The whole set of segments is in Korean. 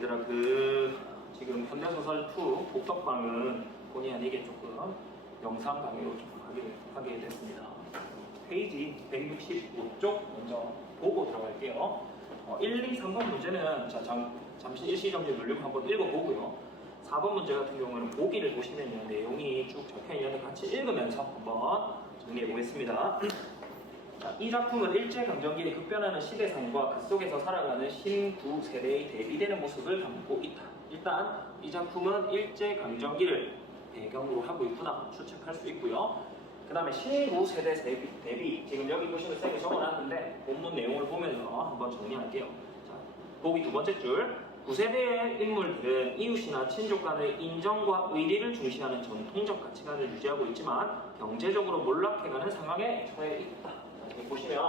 얘들아 지금 현대소설 2 복덕방은 본의 아니게 조금 영상 강의로 좀 하게 됐습니다. 페이지 165쪽 먼저 보고 들어갈게요. 1, 2, 3번 문제는 잠시 일시정지 누르고 한번 읽어보고요. 4번 문제 같은 경우는 보기를 보시면 내용이 쭉 적혀있는데 같이 읽으면서 한번 정리해보겠습니다. 이 작품은 일제강점기에 급변하는 시대상과 그 속에서 살아가는 신구 세대의 대비되는 모습을 담고 있다. 일단 이 작품은 일제강점기를 배경으로 하고 있구나 추측할 수 있고요. 그 다음에 신구 세대 대비 지금 여기 보시면 쌤이 적어놨는데 본문 내용을 보면서 한번 정리할게요. 자, 보기 두 번째 줄. 9세대의 인물들은 이웃이나 친족 간의 인정과 의리를 중시하는 전통적 가치관을 유지하고 있지만 경제적으로 몰락해가는 상황에 처해 있다. 자, 여기 보시면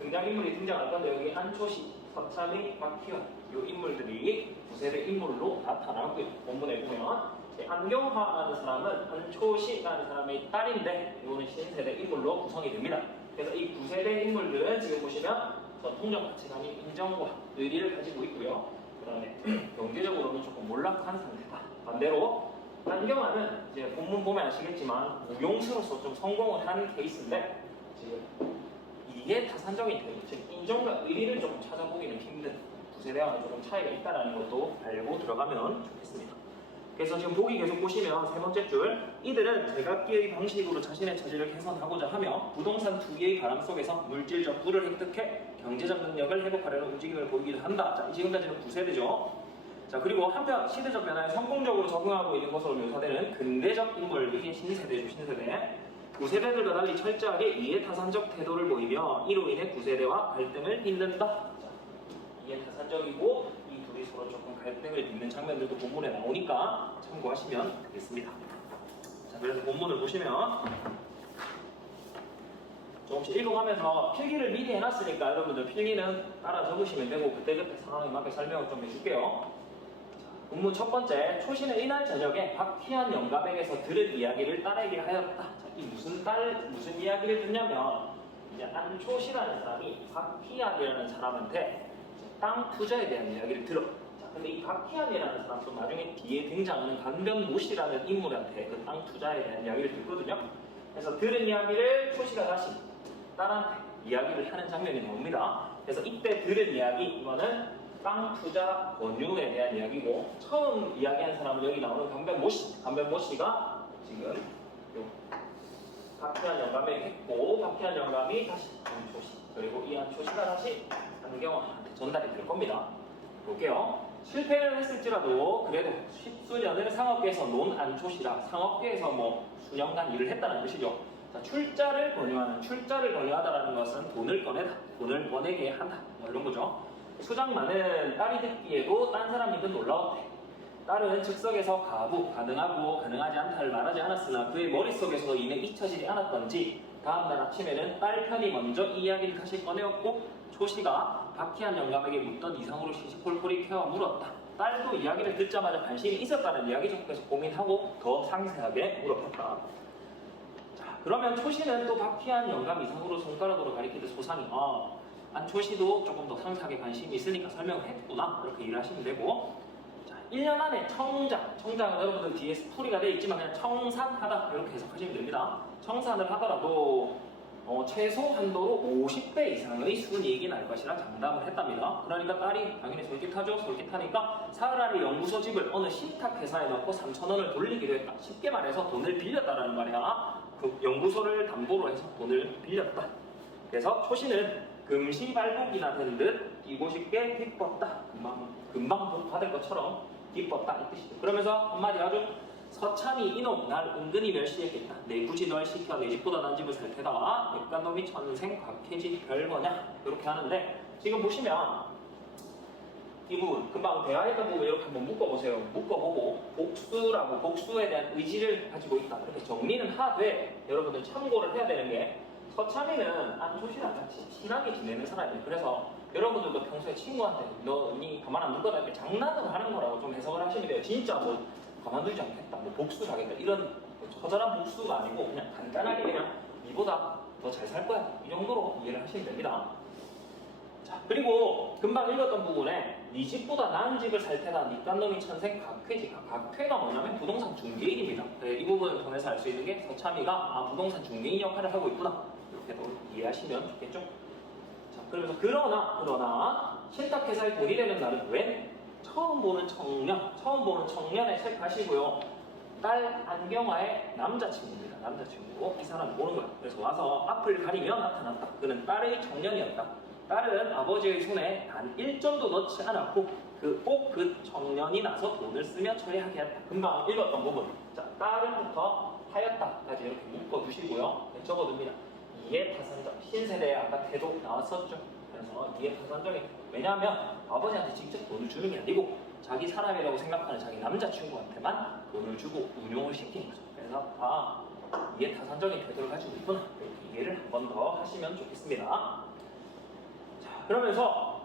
등장인물이 등장할 건데 여기 안초시, 서찬희, 박희원 이 인물들이 9세대 인물로 나타나고요. 본문에 보면 안경화라는 사람은 안초시라는 사람의 딸인데 이거는 신세대 인물로 구성이 됩니다. 그래서 이 9세대 인물들은 지금 보시면 전통적 가치관이 인정과 의리를 가지고 있고요. 그 다음에 경제적으로는 조금 몰락한 상태다. 반대로 안경화는 이제 본문 보면 아시겠지만 무용수로서 좀 성공을 한 케이스인데 지금 이게 타산적인 태도, 즉 인정과 의리를 조금 찾아보기는 힘든 9세대와는 조금 차이가 있다는 것도 알고 들어가면 좋겠습니다. 그래서 지금 보기 계속 보시면 세 번째 줄, 이들은 제각기의 방식으로 자신의 처지를 개선하고자 하며 부동산 투기의 바람 속에서 물질적 부를 획득해 경제적 능력을 회복하려는 움직임을 보이기도 한다. 자, 지금까지는 9세대죠. 자, 그리고 한편 시대적 변화에 성공적으로 적응하고 있는 것으로 묘사되는 근대적 인물, 이게 신세대죠, 신세대. 9세대들과 달리 철저하게 이해타산적 태도를 보이며 이로 인해 9세대와 갈등을 빚는다. 자, 이해타산적이고 이 둘이 서로 조금 갈등을 빚는 장면들도 본문에 나오니까 참고하시면 되겠습니다. 자, 그래서 본문을 보시면 조금씩 읽어가면서 필기를 미리 해놨으니까 여러분들 필기는 따라 적으시면 되고 그때그때 상황에 맞게 설명을 좀 해줄게요. 본문 첫 번째, 초시는 이날 저녁에 박희한 영감에게서 들은 이야기를 딸에게 하였다. 자, 이 무슨 이야기를 듣냐면 이제 안초시라는 사람이 박희한이라는 사람한테 땅 투자에 대한 이야기를 들어. 자, 근데 이 박희한이라는 사람도 나중에 뒤에 등장하는 강변모씨라는 인물한테 그 땅 투자에 대한 이야기를 듣거든요. 그래서 들은 이야기를 초시가 다시 딸한테 이야기를 하는 장면이 나옵니다. 그래서 이때 들은 이야기, 이거는 땅 투자 권유에 대한 이야기고, 처음 이야기한 사람은 여기 나오는 강변모씨가 지금 박희한 영감에게 했고, 박희한 영감이 다시 안초시, 그리고 이 안초시가 다시 안경화한테 전달이 될 겁니다. 볼게요. 실패를 했을지라도 그래도 십수년을 상업계에서 논 안초시라, 상업계에서 뭐 수년간 일을 했다는 뜻이죠. 자, 출자를 권유하다라는 것은 돈을 꺼내게 한다, 이런 거죠. 수장만은 딸이 듣기에도 딴 사람이든 놀라웠대. 딸은 즉석에서 가능하지 않다를 말하지 않았으나 그의 머릿속에서도 이내 잊혀지지 않았던지 다음날 아침에는 딸 편이 먼저 이 이야기를 다시 꺼내었고 초시가 박희한 영감에게 묻던 이상으로 시시콜콜이 켜어 물었다. 딸도 이야기를 듣자마자 관심이 있었다는 이야기 적에서 고민하고 더 상세하게 물어봤다. 자, 그러면 초시는 또 박희한 영감 이상으로 손가락으로 가리키듯 소상히 안초시도 조금 더 상세하게 관심이 있으니까 설명을 했구나, 이렇게 이해하시면 되고, 자, 1년 안에 청장은 여러분들 뒤에 스토리가 되어 있지만 그냥 청산하다 이렇게 해석하시면 됩니다. 청산을 하더라도 최소 한도로 50배 이상의 순이익이 날 것이라 장담을 했답니다. 그러니까 딸이 당연히 솔깃하죠. 솔깃하니까 사흘 안에 연구소 집을 어느 신탁회사에 넣고 3,000원을 돌리기로 했다. 쉽게 말해서 돈을 빌렸다라는 말이야. 그 연구소를 담보로 해서 돈을 빌렸다. 그래서 초시는 금시발복이나 된 듯 뛰고 싶게 기뻤다. 금방 복 받을 것처럼 기뻤다, 이 뜻이죠. 그러면서 한마디 아주 서참이 이놈 날 은근히 멸시했겠다. 내 굳이 널 시켜 내 집보다 난 집을 살 테다. 내간 놈이 천생 곽해지 별거냐, 이렇게 하는데 지금 보시면 이 부분 금방 대화했던 부분 이렇게 한번 묶어보세요. 묶어보고 복수에 대한 의지를 가지고 있다, 이렇게 정리는 하되 여러분들 참고를 해야 되는 게 서참이는 안초시랑 같이 친하게 지내는 사람이에요. 그래서 여러분들도 평소에 친구한테 니 가만 안 둘 거다 이렇게 장난을 하는 거라고 좀 해석을 하시면 돼요. 진짜 뭐 가만두지 않겠다, 뭐 복수를 하겠다, 이런 처절한 복수가 아니고 그냥 간단하게 그냥 니보다 더 잘 살 거야, 이 정도로 이해를 하시면 됩니다. 자, 그리고 금방 읽었던 부분에 네 집보다 나은 집을 살 테다. 니깐 놈이 천생 각회지. 각회가 뭐냐면 부동산 중개인입니다. 네, 이 부분을 통해서 알 수 있는 게 서참이가 부동산 중개인 역할을 하고 있구나. 이렇게도 이해하시면 좋겠죠. 자, 그러면서 그러나 신탁회사에 돈이 되는 날은 웬? 처음 보는 청년의 체크하시고요. 딸 안경화의 남자친구입니다. 남자친구. 이 사람을 보는 거야. 그래서 와서 앞을 가리며 나타났다. 그는 딸의 청년이었다. 딸은 아버지의 손에 단 1점도 넣지 않았고 꼭 그 청년이 나서 돈을 쓰며 처리하게 했다. 금방 읽었던 부분. 자, 딸은부터 하였다까지 이렇게 묶어두시고요. 네, 적어둡니다. 이해타산적. 신세대의 아까 태도 나왔었죠. 그래서 이해타산적인. 왜냐하면 아버지한테 직접 돈을 주는 게 아니고 자기 사람이라고 생각하는 자기 남자친구한테만 돈을 주고 운용을 시키는 거죠. 그래서 이해타산적인 태도를 가지고 있구나. 이렇게 이해를 한 번 더 하시면 좋겠습니다. 자, 그러면서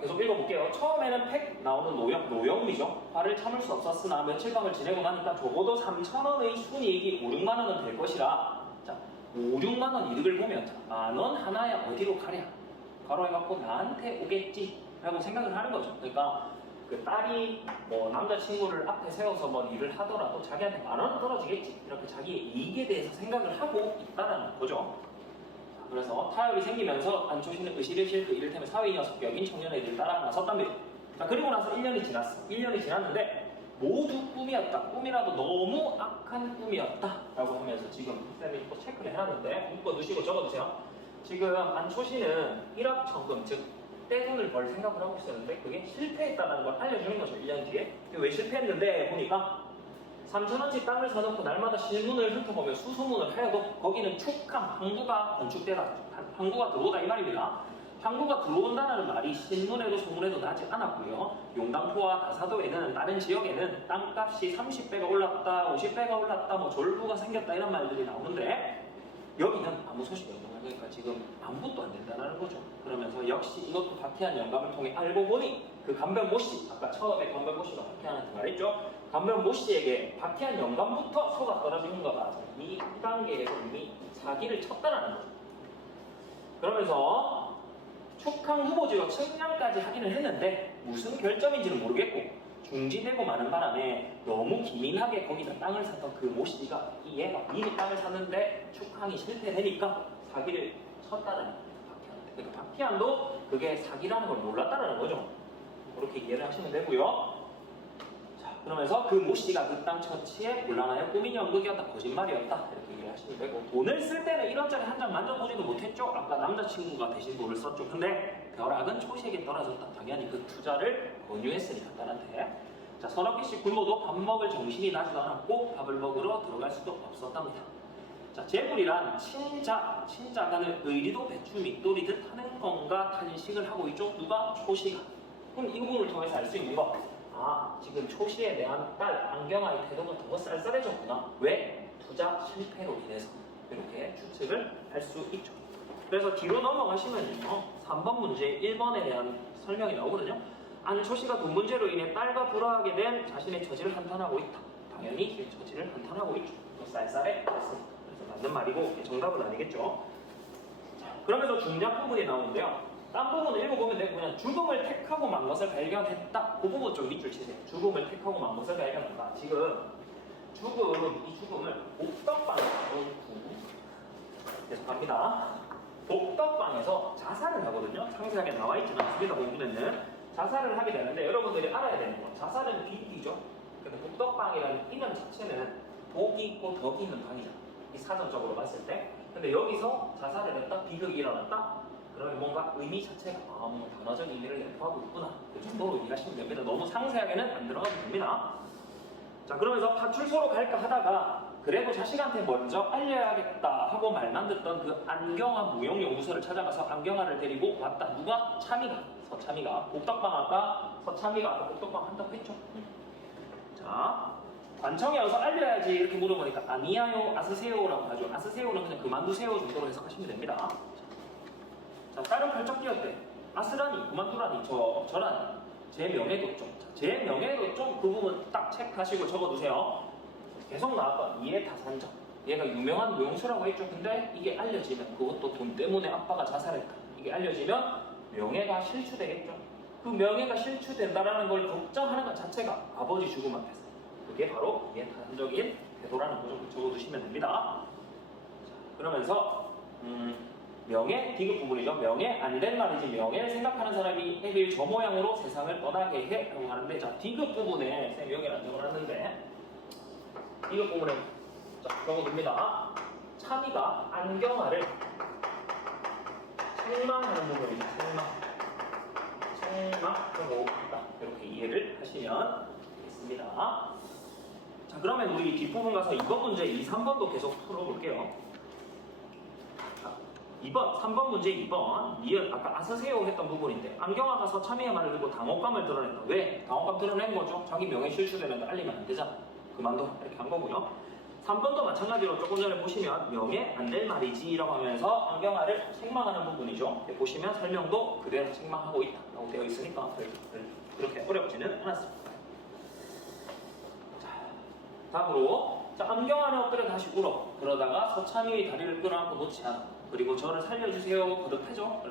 계속 읽어볼게요. 처음에는 팩 나오는 노영미죠. 화를 참을 수 없었으나 며칠밤을 지내고 나니까 적어도 3,000원의 순이익이 5, 6만 원은 될 것이라. 자, 5, 6만 원 이득을 보면 만원 하나에 어디로 가랴? 바로 해갖고 나한테 오겠지 라고 생각을 하는 거죠. 그러니까 그 딸이 뭐 남자친구를 앞에 세워서 뭐 일을 하더라도 자기한테 만원 떨어지겠지. 이렇게 자기의 이익에 대해서 생각을 하고 있다는 거죠. 그래서 타협이 생기면서 안초시는 으실으실 그 이를테면 사회 녀석 격인 청년애들 따라 나섰답니다. 자, 그리고 나서 1년이 지났어. 1년이 지났는데 모두 꿈이었다. 꿈이라도 너무 악한 꿈이었다. 라고 하면서 지금 쌤이 또 체크를 해놨는데 묶어두시고 적어두세요. 지금 안초시는 일확천금, 즉 떼돈을 벌 생각을 하고 있었는데 그게 실패했다는 걸 알려주는 거죠. 1년 뒤에. 왜 실패했는데 보니까 3,000원씩 땅을 사놓고 날마다 신문을 훑어보며 수소문을 하여도 거기는 축항, 항구가 건축되다. 항구가 들어오다 이 말입니다. 항구가 들어온다는 말이 신문에도 소문에도 나지 않았고요. 용당포와 다사도에는 다른 지역에는 땅값이 30배가 올랐다, 50배가 올랐다, 뭐 졸부가 생겼다 이런 말들이 나오는데 여기는 아무 소식이 없는 거예요. 그러니까 지금 아무것도 안 된다는 거죠. 그러면서 역시 이것도 박해한 영감을 통해 알고 보니 그 간변모 씨, 아까 처음에 간변모 씨가 박해한한테 말했죠. 간변모 씨에게 박해한 영감부터 소가 떨어지는 거다. 이 단계에서 이미 사기를 쳤다라는 거죠. 그러면서 축항 후보지로 측량까지 하기는 했는데 무슨 결점인지는 모르겠고 중지되고 마는 바람에 너무 기민하게 거기다 땅을 샀던 그 모 씨가 얘가 이미 땅을 샀는데 축항이 실패되니까 사기를 쳤다는 거예요. 박해한테. 그러니까 박해한도 그게 사기라는 걸 몰랐다는 거죠. 그렇게 이해를 하시면 되고요. 자, 그러면서 그 모 씨가 그 땅 처치에 곤란하여 꾸민 연극이었다, 거짓말이었다 이렇게 이해를 하시면 되고 돈을 쓸 때는 1원짜리 한 장 만져보지도 못했죠. 아까 남자친구가 대신 돈을 썼죠. 근데 벼락은 초시에게 떨어졌다. 당연히 그 투자를 권유했으니까 딸한테. 자, 서너 개씩 굶어도 밥 먹을 정신이 나지도 않았고 밥을 먹으러 들어갈 수도 없었답니다. 자, 재물이란 친자간을 의리도 배추 밑돌이듯 하는 건가 탄식을 하고 있죠. 누가? 초시가. 그럼 이 부분을 통해서 알 수 있는 거. 지금 초시에 대한 딸 안경아의 태도가 더 쌀쌀해졌구나. 왜? 투자 실패로 인해서. 이렇게 추측을 할 수 있죠. 그래서 뒤로 넘어가시면요. 3번 문제 1번에 대한 설명이 나오거든요. 안초시가 돈 문제로 인해 딸과 불화하게 된 자신의 처지를 한탄하고 있다. 당연히 처지를 한탄하고 있죠. 또 쌀쌀해졌습니다. 그래서 맞는 말이고 정답은 아니겠죠. 자, 그러면서 중략 부분이 나오는데요. 딴 부분을 읽어보면 되고 그냥 죽음을 택하고 만 것을 발견했다. 그 부분 좀 밑줄 치세요. 죽음을 택하고 만 것을 발견했다. 지금 이 죽음을 복덕방에서 계속 갑니다. 복덕방에서 자살을 하거든요. 상세하게 나와 있지는 않습니다. 본문에는 자살을 하게 되는데 여러분들이 알아야 되는 건 자살은 비비죠. 근데 복덕방이라는 이름 자체는 복이 있고 덕이 있는 방이잖아. 이 사전적으로 봤을 때. 근데 여기서 자살을 했다, 비극이 일어났다. 그러면 뭔가 의미 자체가 단어적 의미를 내포하고 있구나. 그 정도로 이해하시면 됩니다. 너무 상세하게는 안 들어가도 됩니다. 자, 그러면서 파출소로 갈까 하다가 그래도 자식한테 먼저 알려야겠다 하고 말만 듣던 그 안경화 무용연구소를 찾아가서 안경화를 데리고 왔다. 누가? 서참이가. 복덕방 아까 서참이가 아까 복덕방 한다고 했죠. 자, 관청에 와서 알려야지 이렇게 물어보니까 아니야요, 아스세요라고 하죠. 아스세요는 그냥 그만두세요 정도로 해석하시면 됩니다. 자, 다른 발적 끼었대. 아스라니, 그만두라니, 저라니. 제 명예도 좀. 제 명예도 좀 그 부분 딱 체크하시고 적어두세요. 계속 나왔던 이해타산적. 얘가 유명한 무용수라고 했죠. 근데 이게 알려지면 그것도 돈 때문에 아빠가 자살했다. 이게 알려지면 명예가 실추되겠죠. 그 명예가 실추된다라는 걸 걱정하는 것 자체가 아버지 죽음 앞에서 그게 바로 타산적인 태도라는 거죠. 적어두시면 됩니다. 자, 그러면서 명예, 디귿 부분이죠. 명예, 아니된 말이지 명예를 생각하는 사람이 해빌 저 모양으로 세상을 떠나게 해 라고 하는데, 자, 디귿 부분에 쌤 여기를 안 적어놨는데 디귿 부분에 적어둡니다. 참이가 안경화를 책망하는 부분이죠. 책망하고 있다. 이렇게 이해를 하시면 되겠습니다. 자, 그러면 우리 뒷부분 가서 2번 문제 2, 3번도 계속 풀어볼게요. 2번, 3번 문제 2번 니은 아까 아서세요 했던 부분인데, 안경화가 서참이의 말을 듣고 당혹감을 드러낸다. 왜? 당혹감 드러낸 거죠. 자기 명예 실추되는데 알리면 안 되잖아. 그만둬. 이렇게 한 거고요. 3번도 마찬가지로 조금 전에 보시면 명예 안 될 말이지 라고 하면서 안경화를 책망하는 부분이죠. 보시면 설명도 그대로 책망하고 있다 라고 되어 있으니까 그렇게 어렵지는 않았습니다. 자, 다음으로, 자, 안경화는 엎드려 다시 울어. 그러다가 서참이의 다리를 끌어안고 놓지 않아. 그리고 저를 살려주세요. 거듭해줘.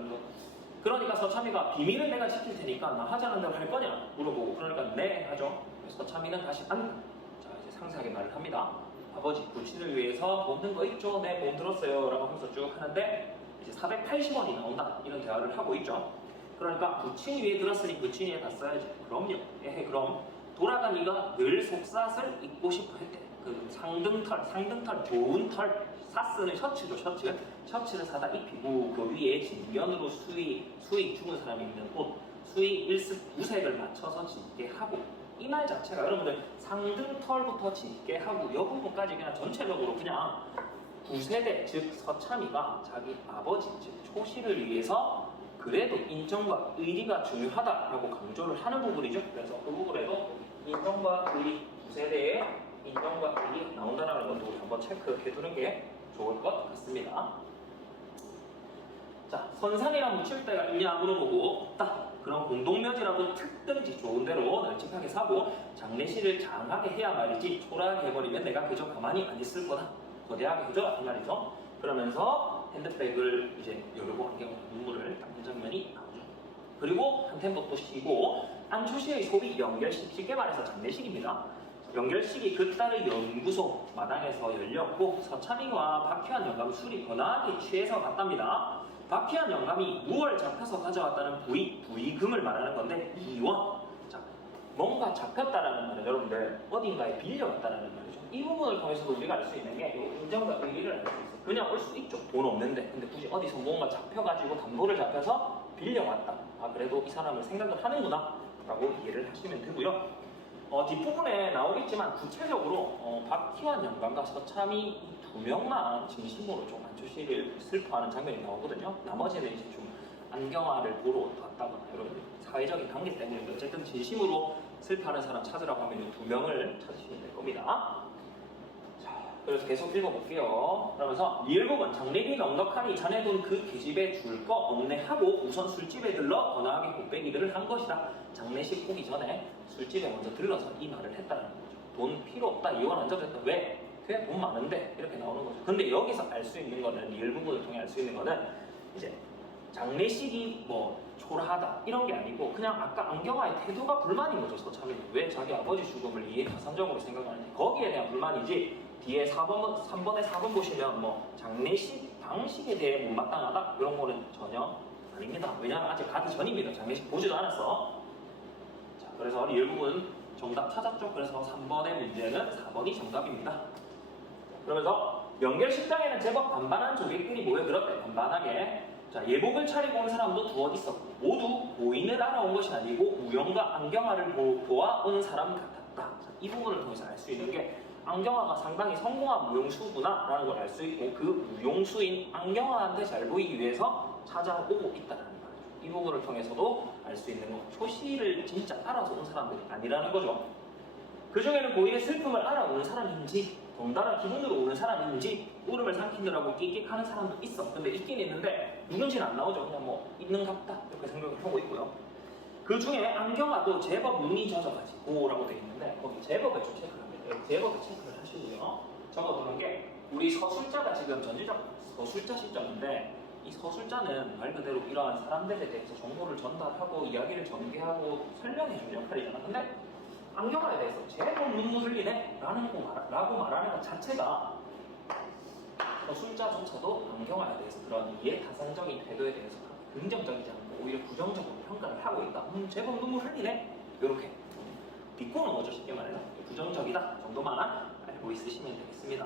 그러니까 서참이가 비밀은 내가 지킬 테니까 나 하자는 대로 할 거냐 물어보고, 그러니까 네 하죠. 서참이는 다시 앉아. 자, 이제 상세하게 말을 합니다. 아버지 부친을 위해서 돈 든 거 있죠? 네, 돈 들었어요 라고 하면서 쭉 하는데 이제 480원이 나온다 이런 대화를 하고 있죠. 그러니까 부친 위에 들었으니 부친 위에 다 써야지. 그럼요. 그럼 돌아가니가 늘 속삿을 입고 싶어 했대. 그 상등털 좋은 털 사스는 셔츠죠. 셔츠를 사다 입히고 그 위에 진면으로 수의 죽은 사람이 입는 옷 수의 일습 구색을 맞춰서 짓게 하고, 이 말 자체가 여러분들 상등털부터 짓게 하고 이 부분까지 그냥 전체적으로 그냥 9세대 즉 서참이가 자기 아버지 즉 초실을 위해서 그래도 인정과 의리가 중요하다라고 강조를 하는 부분이죠. 그래서 그 부분에도 인정과 의리 9세대의 인정과 의리 나온다는 것도 우리 한번 체크해 두는 게 좋을 것 같습니다. 자, 선산이랑 묻힐 때가 있냐 물어보고 없다. 그럼 공동묘지라도 특든지 좋은 대로 널찍하게 사고 장례식을 장하게 해야 말이지 초라하게 해버리면 내가 그저 가만히 안 있을 거다. 거대하게 해줘라 이 말이죠. 그러면서 핸드백을 이제 열고 안경 눈물을 닦는 장면이 나오죠. 그리고 한 템포 또 쉬고, 안초시의 소비 연결식, 쉽게 말해서 장례식입니다. 연결식이 그 딸의 연구소 마당에서 열렸고 서참이와 박희환 영감 술이 거나하게 취해서 갔답니다. 박희환 영감이 무얼 잡혀서 가져왔다는 부의금을 말하는 건데 2원. 자, 뭔가 잡혔다라는 말은 여러분들 어딘가에 빌려갔다라는 말이죠. 이 부분을 통해서도 우리가 알 수 있는 게 인정과 의리를 알 수 있어요. 그냥 올 수 있죠. 돈 없는데. 근데 굳이 어디서 뭔가 잡혀가지고 담보를 잡혀서 빌려왔다. 아, 그래도 이 사람을 생각을 하는구나 라고 이해를 하시면 되고요. 뒷부분에 나오겠지만 구체적으로 박희환 영감과 서참이 두 명만 진심으로 좀 안초시를 슬퍼하는 장면이 나오거든요. 나머지는 이제 좀 안경화를 보러 갔다거나 이런 사회적인 관계 때문에 어쨌든 진심으로 슬퍼하는 사람 찾으라고 하면 두 명을 찾으시면 될 겁니다. 자, 그래서 계속 읽어볼게요. 그러면서 리을부분 장례비 넉넉하니 자네 돈 그 계집에 줄 거 없네 하고 우선 술집에 들러 거나하게 곱빼기들을 한 것이다. 장례식 오기 전에 술집에 먼저 들러서 이 말을 했다는 거죠. 돈 필요 없다. 이혼 안 줘도 됐다. 왜? 그냥 돈 많은데 이렇게 나오는 거죠. 근데 여기서 알 수 있는 거는, 리을 부분을 통해 알 수 있는 거는 이제 장례식이 뭐 초라하다 이런 게 아니고 그냥 아까 안경화의 태도가 불만인 거죠. 서참이는 왜 자기 아버지 죽음을 이해가산적으로 생각하는지 거기에 대한 불만이지, 뒤에 3번에 4번 보시면 뭐 장례식 방식에 대해 못마땅하다 이런 거는 전혀 아닙니다. 왜냐하면 아직 가기 전입니다. 장례식 보지도 않았어. 자, 그래서 리을 부분 정답 찾았죠. 그래서 3번의 문제는 4번이 정답입니다. 그러면서 명결식장에는 제법 반반한 조객들이 모여들었대. 반반하게. 자, 예복을 차리고 온 사람도 두어 있었고 모두 고인을 알아온 것이 아니고 우영과 안경화를 보아 온 사람 같았다. 자, 이 부분을 통해서 알 수 있는 게 안경화가 상당히 성공한 무용수구나 라는 걸 알 수 있고, 그 무용수인 안경화한테 잘 보이기 위해서 찾아오고 있다는 거죠. 이 부분을 통해서도 알 수 있는 거, 초시를 진짜 알아서 온 사람들이 아니라는 거죠. 그 중에는 고인의 슬픔을 알아오는 사람인지 덩달아 기분으로 오는 사람인지 울음을 삼키느라고 끽끽하는 사람도 있어. 근데 있긴 있는데 누군지는 안 나오죠. 그냥 뭐 있는갑다 이렇게 생각을 하고 있고요. 그 중에 안경화도 제법 눈이 젖어가지고 라고 되어 있는데 거기 제법을 좀 체크를 합니다. 제법을 체크를 하시고요. 적어두는 게 우리 서술자가 지금 전지적 서술자 시점인데 이 서술자는 말 그대로 이러한 사람들에 대해서 정보를 전달하고 이야기를 전개하고 설명해주는 역할이잖아. 근데 안경화에 대해서 제법 눈물 흘리네? 라고 말하는 것 자체가 서술자조차도 안경화에 대해서 그런 이해타산적인 태도에 대해서 긍정적이지 않고 오히려 부정적으로 평가를 하고 있다. 제법 눈물 흘리네? 이렇게 비꼬는 거죠. 쉽게 말해서 부정적이다 정도만 알고 있으시면 되겠습니다.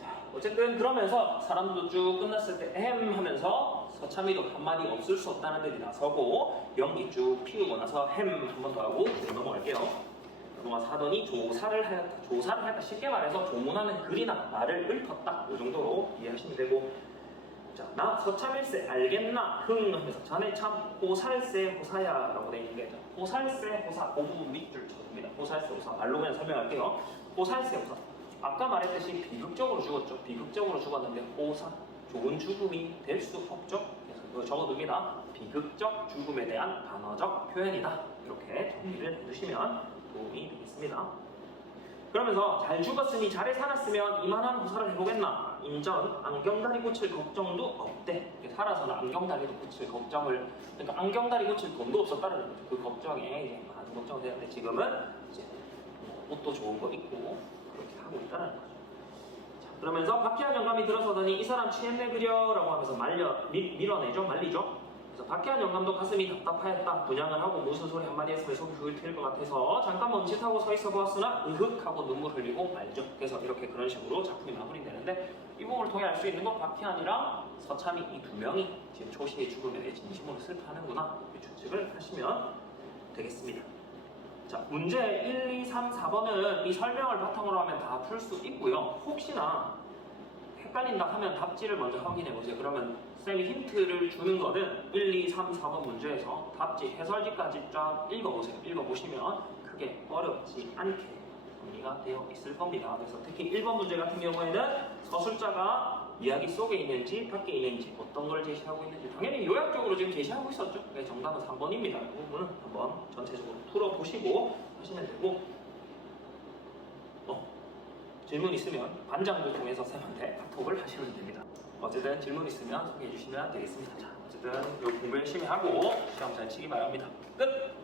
자, 어쨌든 그러면서 사람도 쭉 끝났을 때 하면서 서참이도 한마디 없을 수 없다는 듯이 나서고 연기 쭉 피우고 나서 한 번 더 하고 넘어갈게요. 넘어가서 조사를 하였다. 조사를 할까 쉽게 말해서 조문하는 글이나 말을 읊었다. 이 정도로 이해하시면 되고, 자, 나 서참일세 알겠나 흥 하면서 자네 참 호살세 호사야 라고 되어 있는 게 호살세 호사 그 부분 밑줄 쳐줍니다. 호살세 호사 말로 그냥 설명할게요. 호살세 호사 아까 말했듯이 비극적으로 죽었죠. 비극적으로 죽었는데 호사 좋은 죽음이 될 수 없죠. 그래서 이거 적어둡니다. 비극적 죽음에 대한 단어적 표현이다. 이렇게 정리를 해주시면 도움이 되겠습니다. 그러면서 잘 죽었으니 잘해 살았으면 이만한 호사를 해보겠나. 인전 안경다리 고칠 걱정도 없대. 살아서는 안경다리도 고칠 걱정을, 그러니까 안경다리 고칠 돈도 없었다는 거죠. 그 걱정에 이제 많은 걱정이 되는데 지금은 이제 옷도 좋은 거 입고 그렇게 하고 있다는 거죠. 자, 그러면서 박희한 영감이 들어서더니 이 사람 취했네 그려라고 하면서 밀어내죠, 말리죠. 그래서 박희한 영감도 가슴이 답답하였다. 분양을 하고 무슨 소리 한마디 했으면 속이 훌 트일 것 같아서 잠깐 멈칫하고 서 있어 보았으나 으흑하고 눈물 흘리고 말죠. 그래서 이렇게 그런 식으로 작품이 마무리되는데 이 부분을 통해 알 수 있는 건 박희한이랑 서참이 이 두 명이 지금 초시의 죽음에 대해 진심으로 슬퍼하는구나 추측을 하시면 되겠습니다. 자, 문제 1, 2, 3, 4번은 이 설명을 바탕으로 하면 다 풀 수 있고요. 혹시나 헷갈린다 하면 답지를 먼저 확인해 보세요. 그러면 쌤이 힌트를 주는 거는 1, 2, 3, 4번 문제에서 답지 해설지까지 쫙 읽어보세요. 읽어보시면 크게 어렵지 않게 정리가 되어 있을 겁니다. 그래서 특히 1번 문제 같은 경우에는 서술자가 이야기 속에 있는지 밖에 있는지 어떤 걸 제시하고 있는지 당연히 요약적으로 지금 제시하고 있었죠. 그래서 정답은 3번입니다. 이 부분은 한번 전체적으로 풀어보시고 하시면 되고, 질문 있으면 반장도 통해서 쌤한테 카톡을 하시면 됩니다. 어쨌든 질문 있으면 소개해 주시면 되겠습니다. 자, 어쨌든 공부 열심히 하고 시험 잘 치기 바랍니다. 끝!